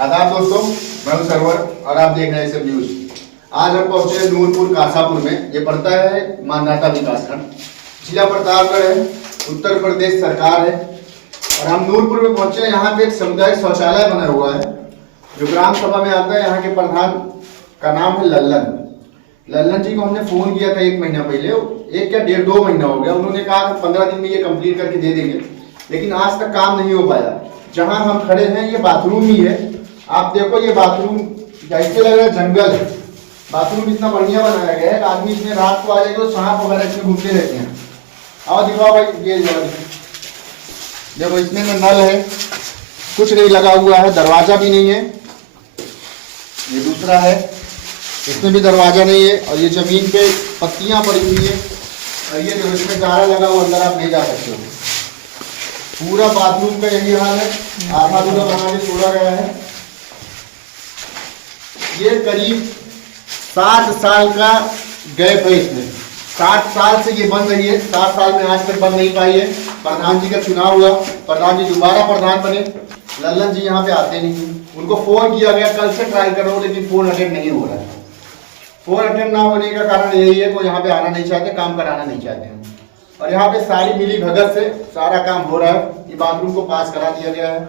आदाब दोस्तों, मैं हूं सरवर और आप देख रहे हैं सब न्यूज। आज हम पहुंचे हैं नूरपुर कासापुर में। ये पड़ता है मांधाता विकासखंड, जिला प्रतापगढ़ है, उत्तर प्रदेश सरकार है। और हम नूरपुर में पहुंचे हैं। यहाँ पे एक सामुदायिक शौचालय बना हुआ है जो ग्राम सभा में आता है। यहाँ के प्रधान का नाम है लल्लन। लल्लन जी को हमने फोन किया था 1 महीना पहले, 1 या 1.5-2 महीना हो गया। उन्होंने कहा कि 15 दिन में ये कंप्लीट करके दे देंगे, लेकिन आज तक काम नहीं हो पाया। जहां हम खड़े हैं ये बाथरूम ही है। आप देखो ये बाथरूम कैसे लग रहा है, जंगल है। बाथरूम इतना बढ़िया बनाया गया है, आदमी इसमें रात को आ जाएगा तो सांप वगैरह इसमें घूमते रहते हैं। आओ दिखाओ भाई, ये देखो इसमें में नल है, कुछ नहीं लगा हुआ है, दरवाजा भी नहीं है। ये दूसरा है, इसमें भी दरवाजा नहीं है। और ये जमीन पे पत्तियां पड़ी हुई है। और ये देखो इसमें गारा लगा हुआ, अंदर आप ले जा सकते हो। पूरा बाथरूम का यही हाल है, आधा अधूरा बना के छोड़ा गया है। ये करीब 60 साल का गैप है इसमें। 60 साल से ये बन रही है, 60 साल में आज तक बन नहीं पाई है। प्रधान जी का चुनाव हुआ, प्रधान जी दोबारा प्रधान बने, लल्लन जी यहाँ पे आते नहीं। उनको फोन किया गया, कल से ट्राई कर रहा हूँ, लेकिन फोन अटेंड नहीं हो रहा है। फोन अटेंड ना होने का कारण यही है कि यहाँ पे आना नहीं चाहते, काम कराना नहीं चाहते हैं। और यहाँ पे सारी मिली भगत से सारा काम हो रहा है। ये बाथरूम को पास करा दिया गया है,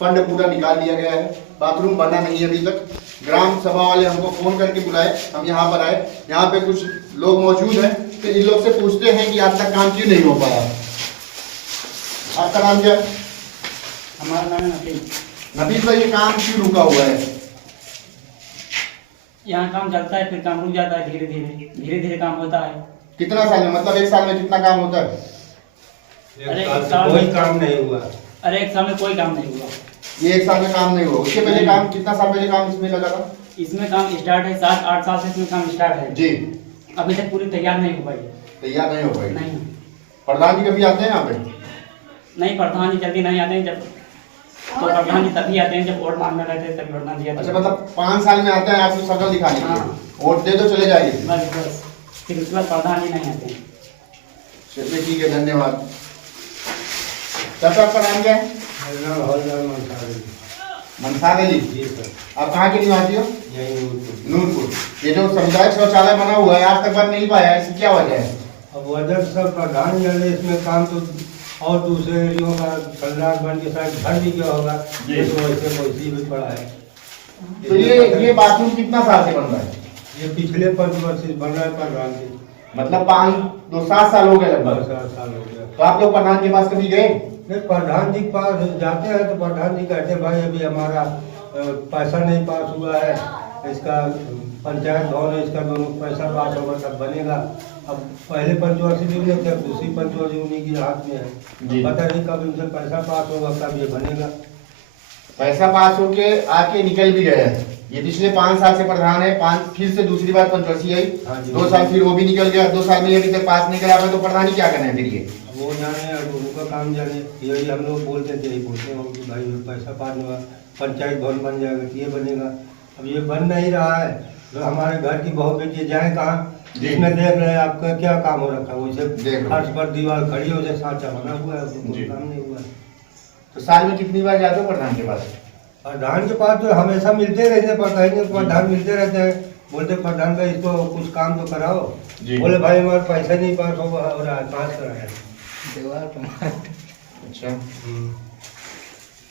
फंड पूरा निकाल दिया गया है, बाथरूम बना नहीं है अभी तक। ग्राम सभा वाले हमको फोन करके बुलाए, हम यहाँ पर आए। यहाँ पे कुछ लोग मौजूद हैं, तो इन लोग से पूछते हैं कि आज तक काम क्यों नहीं हो पाया। आपका नाम क्या है? हमारा नाम है नफीस। नफीस भाई, ये काम क्यों रुका हुआ है? यहाँ काम चलता है, फिर काम रुक जाता है। धीरे धीरे काम होता है। कितना साल में, मतलब 1 साल में कितना काम होता है? अरे 1 साल कोई काम नहीं हुआ। अरे 1 साल में कोई काम नहीं हुआ। ये 1 साल में काम नहीं हुआ। उसके पहले काम, कितना साल पहले काम इसमें लगा था? इसमें काम स्टार्ट है 7-8 साल से इसमें काम स्टार्ट है जी। अभी तक पूरी तैयार नहीं हो पाई। तैयार नहीं हो पाई? नहीं प्रधान जी कभी आते हैं यहाँ पे? नहीं, प्रधान जी जल्दी नहीं आते हैं। जब तो प्रधान जी तभी आते हैं जब वोट मांगने रहते हैं, तभी प्रधान जी आते हैं। अच्छा, मतलब 5 साल में आते हैं आपको शक्ल दिखाने के लिए? हाँ। वोट दे दो चले जाएंगे? बस फिर उसके बाद प्रधान जी नहीं आते हैं। चलिए ठीक है, धन्यवाद। चाचा आपका नाम क्या है? मेरा नाम हवलदार मंसार है। मनसार अली। जी सर, आप कहाँ के निवासी हो? यही नूरपुर। नूरपुर। ये जो सामुदायिक शौचालय बना हुआ है आज तक बन नहीं पाया है, इसकी क्या वजह है? अब वजह सर प्रधान जाने, इसमें काम तो और दूसरे एरियो का सरदार बन के शायद घर भी गया होगा, ये तो वैसे भी पड़ा है। तो ये बाथरूम कितना साल से बन रहा है? ये पिछले 5 वर्ष से बन रहा है प्रधान के। मतलब 7 साल हो गए लगभग। 7 साल हो गया। तो आप लोग प्रधान के पास कभी गए? नहीं, प्रधान जी के पास जाते हैं तो प्रधान जी कहते हैं भाई अभी हमारा पैसा नहीं पास हुआ है, इसका पंचायत भवन है, इसका दोनों पैसा पास होगा तब बनेगा। अब पहले पंचवर्षीय भी नहीं थे, दूसरी पंचवर्षीय उन्हीं के हाथ में है। पता नहीं कब इनसे पैसा पास होगा, कब ये बनेगा। पैसा पास होके आके निकल भी गया है। ये पिछले 5 साल से प्रधान है, 5 फिर से दूसरी बार पंचवर्षीय आई, हाँ जी। 2 साल फिर वो भी निकल गया, 2 साल में अभी तक पास नहीं करा पाए। तो प्रधान ही क्या करना है फिर ये? वो जाने और उनका काम जाने। यही हम लोग बोलते थे, यही बोलते हो कि भाई पैसा पास हुआ, पंचायत भवन बन जाएगा तो ये बनेगा। अब ये बन नहीं रहा है तो हमारे घर की बहू बेटी जाए कहाँ? जिसमें देख रहे हैं आपका क्या काम हो रखा है, वैसे फर्श पर दीवार खड़ी हो जाए, सांचा बना हुआ है, कोई काम नहीं हुआ है। तो साल में कितनी बार जाते हो प्रधान के पास? प्रधान के पास तो हमेशा मिलते रहते हैं, पर कहीं प्रधान मिलते रहते हैं, बोलते प्रधान का इसको कुछ काम तो कराओ। बोले भाई हमारा पैसा नहीं पास हो रहा है, पास कराया। अच्छा,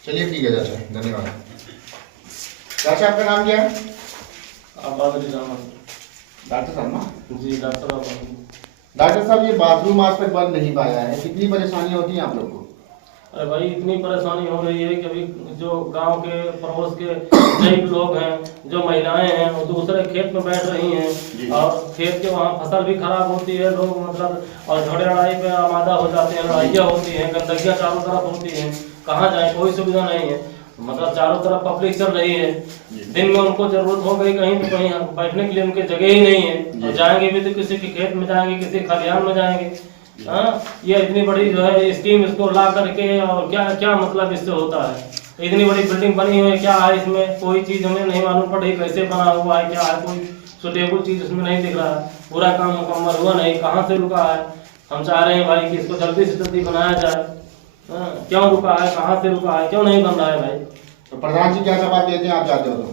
चलिए ठीक है चाचा, धन्यवाद। चाचा आपका नाम क्या है? डॉक्टर साहब ना? जी डॉक्टर डॉक्टर साहब, ये बाथरूम आज तक बन नहीं पाया है, कितनी परेशानी होती है आप लोग को? अरे भाई इतनी परेशानी हो रही है कि अभी जो गांव के पड़ोस के कई लोग हैं, जो महिलाएं हैं, वो दूसरे खेत में बैठ रही हैं और खेत के वहाँ फसल भी खराब होती है। लोग मतलब और झगड़े लड़ाई पे आमादा हो जाते हैं, लड़ाइयाँ होती हैं, गंदगियाँ चारों तरफ होती हैं। कहाँ जाए, कोई सुविधा नहीं है। मतलब चारों तरफ पब्लिक चल रही है। दिन में उनको जरूरत हो गई कहीं तो कहीं बैठने के लिए उनकी जगह ही नहीं है। और जाएंगे भी तो किसी के खेत में जाएंगे, किसी खलिहान में जाएंगे। हाँ, ये इतनी बड़ी जो है स्कीम इसको ला करके और क्या क्या मतलब इससे होता है। इतनी बड़ी बिल्डिंग बनी हुई है, क्या है इसमें कोई चीज हमें नहीं मालूम पड़ रही, कैसे बना हुआ है, क्या है, कोई सुटेबल चीज इसमें नहीं दिख रहा है। पूरा काम मुकम्मल हुआ नहीं, कहाँ से रुका है। हम चाह रहे हैं भाई कि इसको जल्दी से जल्दी बनाया जाए। क्यों रुका है, कहाँ से रुका है, क्यों नहीं बन रहा है भाई? तो प्रधान जी क्या जवाब देते हैं आप जाते हो तो?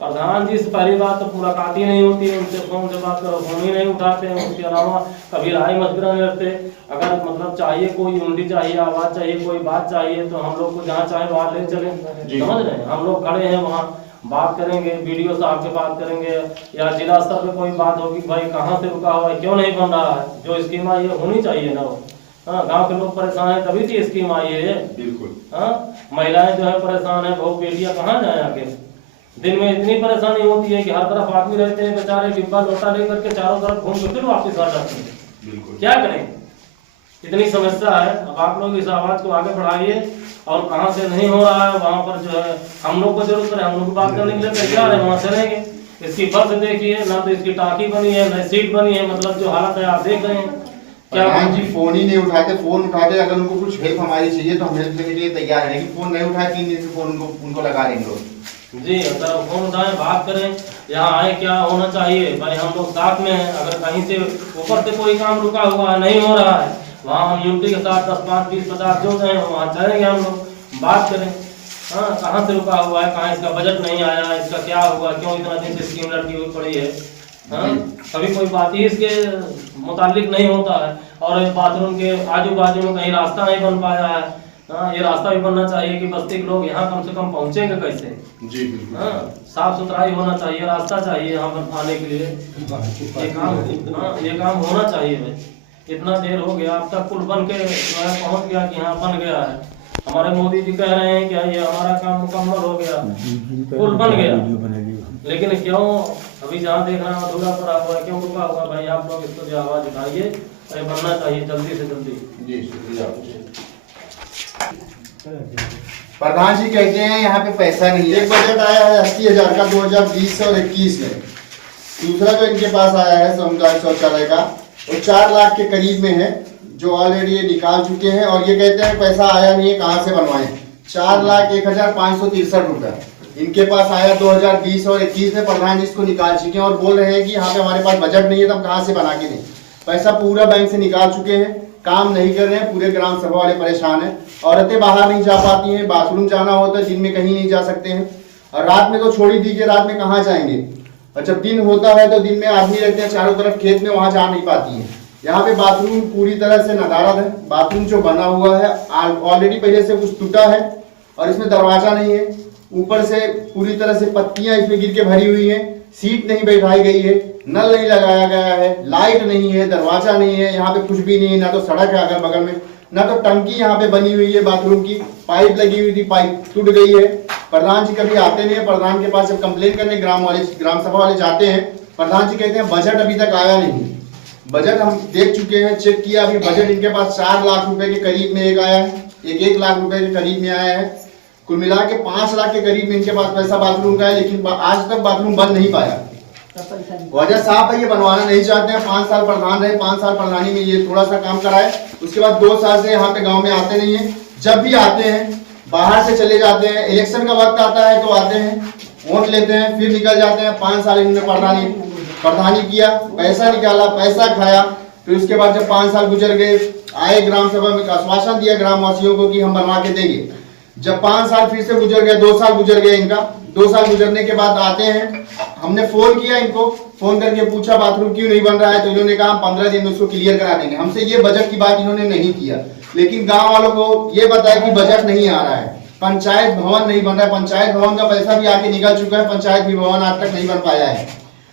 प्रधान जी से पहली बात तो मुलाकात ही नहीं होती है, उनसे फोन से बात करो फोन ही नहीं उठाते हैं। उसके अलावा कभी राय मशवरा नहीं रखते। अगर मतलब चाहिए कोई यूनिटी चाहिए, आवाज चाहिए, कोई बात चाहिए तो हम लोग को जहाँ चाहे वहाँ ले चले, समझ रहे हैं। हम लोग खड़े हैं वहाँ, बात करेंगे, वीडियो साहब से बात करेंगे, या जिला स्तर पे कोई बात होगी भाई कहाँ से रुका हुआ है, क्यों नहीं बन रहा है, जो स्कीम आई है होनी चाहिए ना वो। हाँ, गाँव के लोग परेशान है तभी तो स्कीम आई है। बिल्कुल। हाँ, महिलाएं जो है परेशान है, बहू बेटियां कहाँ जाए आगे। दिन में इतनी परेशानी होती है कि हर तरफ आदमी रहते हैं बेचारे, डिब्बा लोटा लेकर के चारों तरफ घूम के फिर वापस आ जाते हैं। बिल्कुल। क्या करें, इतनी समस्या है। अब आप लोग इस आवाज को आगे बढ़ाइए, और कहाँ से नहीं हो रहा है वहाँ पर जो है हम लोग को जरूरत है, हम लोग बात करने के लिए तैयार है, वहाँ चलेंगे। इसकी फर्श देखिए ना, तो इसकी टाकी बनी है ना सीट बनी है, मतलब जो हालत है आप देख रहे हैं। प्रधान जी फोन ही नहीं उठाते, फोन उठाते अगर उनको कुछ हेल्प हमारी चाहिए तो हम हेल्प देने के लिए तैयार है, लेकिन फोन नहीं उठाए 3 दिन से फोन उनको लगा देंगे। जी, अगर फोन उठाएं, बात करें, यहाँ आए, क्या होना चाहिए भाई, हम लोग साथ में हैं। अगर कहीं से ऊपर से कोई काम रुका हुआ है, नहीं हो रहा है, वहाँ हम यूनिटी के साथ 10, 5, 20, 50 जो हैं वहाँ चलेंगे, हम लोग बात करें। हाँ, कहाँ से रुका हुआ है, कहाँ इसका बजट नहीं आया, इसका क्या हुआ, क्यों इतना दिन से स्कीम लटकी हुई पड़ी है। हाँ, कभी कोई बात ही इसके मुतालिक नहीं होता है। और बाथरूम के आजू बाजू में कहीं रास्ता नहीं बन पाया है। हाँ, ये रास्ता भी बनना चाहिए कि बस्ती के लोग यहाँ कम से कम पहुँचेंगे कैसे। जी बिल्कुल। हाँ, साफ सुथराई होना चाहिए, रास्ता चाहिए यहाँ पर आने के लिए। ये काम होना चाहिए भाई। इतना देर हो गया, अब तक पुल बन के पहुँच गया कि यहाँ बन गया है। हमारे मोदी जी कह रहे हैं कि ये हमारा काम मुकम्मल हो गया, पुल बन गया, लेकिन क्यों अभी जहाँ देख रहे हैं अधूरा पड़ा हुआ है, क्यों रुका हुआ भाई। आप लोग इसको जो आवाज उठाइए, बनना चाहिए जल्दी से जल्दी। जी शुक्रिया। प्रधान जी कहते हैं यहाँ पे पैसा नहीं है। एक बजट आया है 80,000 का 2020 और 21 में। दूसरा जो इनके पास आया है सामुदायिक शौचालय का, वो 4 लाख के करीब में है, जो ऑलरेडी ये निकाल चुके हैं। और ये कहते हैं पैसा आया नहीं है, कहाँ से बनवाएं। 4,01,563 रुपए इनके पास आया 2020 और 21 में। प्रधान जी इसको निकाल चुके हैं और बोल रहे हैं कि यहाँ पे हमारे पास बजट नहीं है, तो हम कहाँ से बना के दें। पैसा पूरा बैंक से निकाल चुके हैं, काम नहीं कर रहे हैं। पूरे ग्राम सभा वाले परेशान हैं। औरतें बाहर नहीं जा पाती हैं, बाथरूम जाना होता है, दिन में कहीं नहीं जा सकते हैं, और रात में तो छोड़ ही दीजिए, रात में कहाँ जाएंगे। और जब दिन होता है तो दिन में आदमी रहते हैं चारों तरफ खेत में, वहां जा नहीं पाती है। यहाँ पे बाथरूम पूरी तरह से नदारद है। बाथरूम जो बना हुआ है ऑलरेडी पहले से कुछ टूटा है, और इसमें दरवाजा नहीं है। ऊपर से पूरी तरह से पत्तियां इसमें गिर के भरी हुई हैं। सीट नहीं बैठाई गई है, नल नहीं लगाया गया है, लाइट नहीं है, दरवाजा नहीं है, यहाँ पे कुछ भी नहीं है। ना तो सड़क है अगल बगल में, ना तो टंकी यहाँ पे बनी हुई है बाथरूम की। पाइप लगी हुई थी, पाइप टूट गई है। प्रधान जी कभी आते नहीं है। प्रधान के पास जब कंप्लेन करने ग्राम सभा वाले जाते हैं, प्रधान जी कहते हैं बजट अभी तक आया नहीं। बजट हम देख चुके हैं, चेक किया, अभी बजट इनके पास 4 लाख रुपए के करीब में एक आया है, एक 1 लाख रुपए के करीब में आया है। कुल मिला के 5 लाख के करीब में इनके पास पैसा बाथरूम का है, लेकिन आज तक बाथरूम बन नहीं पाया। वजह साहब है, ये बनवाना नहीं चाहते हैं। 5 साल प्रधान रहे, 5 साल प्रधानी में ये थोड़ा सा काम कराए, उसके बाद 2 साल से यहाँ पे गांव में आते नहीं है। जब भी आते हैं बाहर से चले जाते हैं, इलेक्शन का वक्त आता है तो आते हैं, वोट लेते हैं, फिर निकल जाते हैं। 5 साल इन्होंने प्रधानी किया, पैसा निकाला, पैसा खाया। फिर उसके बाद जब 5 साल गुजर गए, आए ग्राम सभा में आश्वासन दिया ग्रामवासियों को कि हम बनवा के देंगे। जब 5 साल फिर से गुजर गए, 2 साल गुजर गए इनका। 2 साल गुजरने के बाद आते हैं, हमने फोन किया इनको, फोन करके पूछा बाथरूम क्यों नहीं बन रहा है, तो इन्होंने कहा हम 15 दिन में उसको क्लियर करा देंगे। हमसे ये बजट की बात इन्होंने नहीं किया, लेकिन गांव वालों को ये बताया कि बजट नहीं आ रहा है, पंचायत भवन नहीं बन रहा है। पंचायत भवन का पैसा भी आके निकल चुका है, पंचायत भी भवन आज तक नहीं बन पाया है।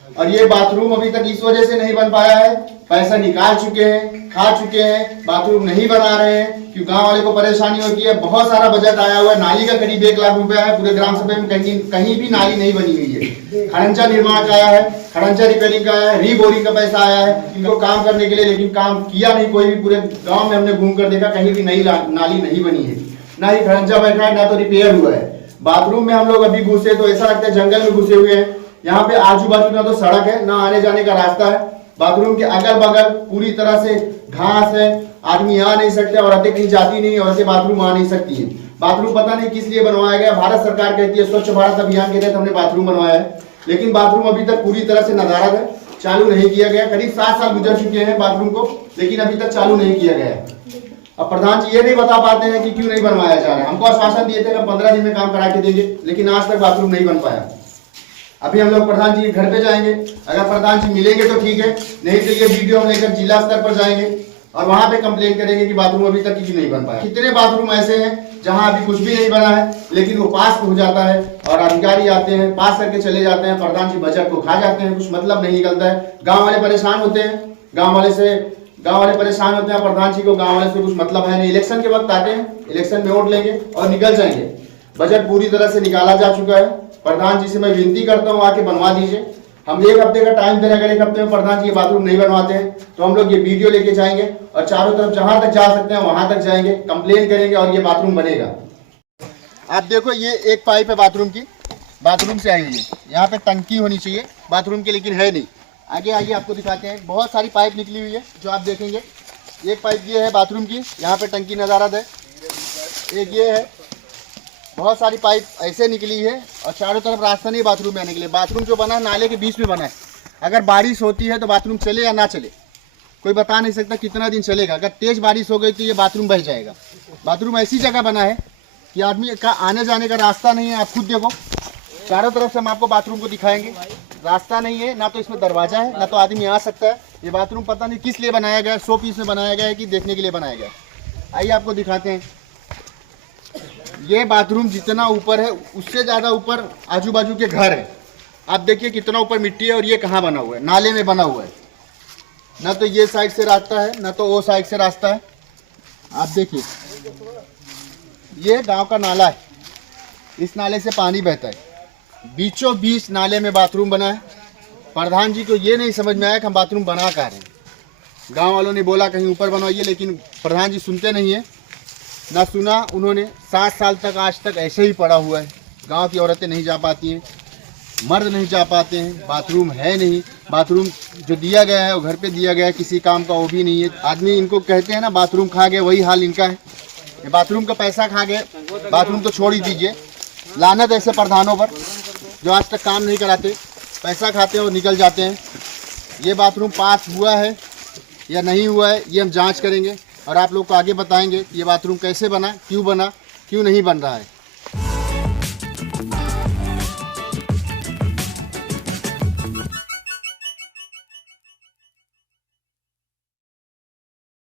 और ये बाथरूम अभी तक इस वजह से नहीं बन पाया है, पैसा निकाल चुके हैं, खा चुके हैं, बाथरूम नहीं बना रहे हैं, क्योंकि गांव वाले को परेशानी होती है। बहुत सारा बजट आया हुआ है, नाली का करीब 1 लाख रुपया है। पूरे ग्राम सभा में कहीं भी नाली नहीं बनी हुई है। खड़ंजा निर्माण का आया है, खड़ंजा रिपेयरिंग का आया है, रीबोरिंग का पैसा आया है इनको काम करने के लिए, लेकिन काम किया नहीं कोई भी। पूरे गाँव में हमने घूम कर देखा, कहीं भी नई नाली नहीं बनी है, ना ही खड़ंजा बैठा है, ना तो रिपेयर हुआ है। बाथरूम में हम लोग अभी घुसे तो ऐसा लगता है जंगल में घुसे हुए हैं। यहाँ पे आजू बाजू ना तो सड़क है, ना आने जाने का रास्ता है। बाथरूम के अगल बगल पूरी तरह से घास है, आदमी आ नहीं सकते, औरतें कहीं जाती नहीं, औरतें बाथरूम आ नहीं सकती है। बाथरूम पता नहीं किस लिए बनवाया गया। भारत सरकार कहती है स्वच्छ भारत अभियान के तहत हमने बाथरूम बनवाया है, लेकिन बाथरूम अभी तक पूरी तरह से नदारद है, चालू नहीं किया गया। करीब 7 साल गुजर चुके हैं बाथरूम को, लेकिन अभी तक चालू नहीं किया गया है। अब प्रधान जी ये नहीं बता पाते हैं कि क्यों नहीं बनवाया जा रहा है। हमको आश्वासन दिए थे कि हम 15 दिन में काम करा के देंगे, लेकिन आज तक बाथरूम नहीं बन पाया। अभी हम लोग प्रधान जी के घर पे जाएंगे, अगर प्रधान जी मिलेंगे तो ठीक है, नहीं तो ये वीडियो हम लेकर जिला स्तर पर जाएंगे और वहां पे कंप्लेन करेंगे कि बाथरूम अभी तक क्यों नहीं बन पाया। कितने बाथरूम ऐसे हैं जहां अभी कुछ भी नहीं बना है, लेकिन वो पास हो जाता है और अधिकारी आते हैं, पास करके चले जाते हैं, प्रधान जी बजट को खा जाते हैं, कुछ मतलब नहीं निकलता है। गाँव वाले परेशान होते हैं, गाँव वाले परेशान होते हैं, प्रधान जी को गाँव वाले से कुछ मतलब है नहीं। इलेक्शन के वक्त आते हैं, इलेक्शन में वोट लेंगे और निकल जाएंगे। बजट पूरी तरह से निकाला जा चुका है। प्रधान जी से मैं विनती करता हूँ आके बनवा दीजिए। हम 1 हफ्ते का टाइम दे रहे हैं, अगर 1 हफ्ते में प्रधान जी ये बाथरूम नहीं बनवाते हैं तो हम लोग ये वीडियो लेके जाएंगे और चारों तरफ जहां तक जा सकते हैं वहां तक जाएंगे, कंप्लेन करेंगे और ये बाथरूम बनेगा। आप देखो ये एक पाइप है बाथरूम की, बाथरूम से आई हुई है, यहाँ पे टंकी होनी चाहिए बाथरूम की, लेकिन है नहीं। आगे आइए आपको दिखाते हैं, बहुत सारी पाइप निकली हुई है जो आप देखेंगे। एक पाइप ये है बाथरूम की, यहाँ पे टंकी नज़ारत है, एक ये है, बहुत सारी पाइप ऐसे निकली है और चारों तरफ रास्ता नहीं बाथरूम में आने के लिए। बाथरूम जो बना है नाले के बीच में बना है, अगर बारिश होती है तो बाथरूम चले या ना चले कोई बता नहीं सकता कितना दिन चलेगा। अगर तेज बारिश हो गई तो ये बाथरूम बह जाएगा। बाथरूम ऐसी जगह बना है कि आदमी का आने जाने का रास्ता नहीं है। आप खुद देखो, चारों तरफ से हम आपको बाथरूम को दिखाएंगे, रास्ता नहीं है, ना तो इसमें दरवाजा है, ना तो आदमी आ सकता है। ये बाथरूम पता नहीं किस लिए बनाया गया है, 100 पीस में बनाया गया है कि देखने के लिए बनाया गया है। आइए आपको दिखाते हैं। ये बाथरूम जितना ऊपर है उससे ज़्यादा ऊपर आजू बाजू के घर है। आप देखिए कितना ऊपर मिट्टी है और ये कहाँ बना हुआ है, नाले में बना हुआ है। ना तो ये साइड से रास्ता है, ना तो वो साइड से रास्ता है। आप देखिए ये गांव का नाला है, इस नाले से पानी बहता है, बीचों बीच नाले में बाथरूम बना है। प्रधान जी को ये नहीं समझ में आया कि हम बाथरूम बना कर रहे हैं। गाँव वालों ने बोला कहीं ऊपर बनवाइए, लेकिन प्रधान जी सुनते नहीं है, ना सुना उन्होंने। 7 साल तक आज तक ऐसे ही पड़ा हुआ है। गांव की औरतें नहीं जा पाती हैं, मर्द नहीं जा पाते हैं, बाथरूम है नहीं। बाथरूम जो दिया गया है वो घर पे दिया गया है, किसी काम का वो भी नहीं है। आदमी इनको कहते हैं ना बाथरूम खा गए, वही हाल इनका है। ये बाथरूम का पैसा खा गए, बाथरूम तो छोड़ ही दीजिए। लानत ऐसे प्रधानों पर जो आज तक काम नहीं कराते, पैसा खाते हैं और निकल जाते हैं। ये बाथरूम पास हुआ है या नहीं हुआ है ये हम जाँच करेंगे और आप लोग को आगे बताएंगे ये बाथरूम कैसे बना, क्यों नहीं बन रहा है।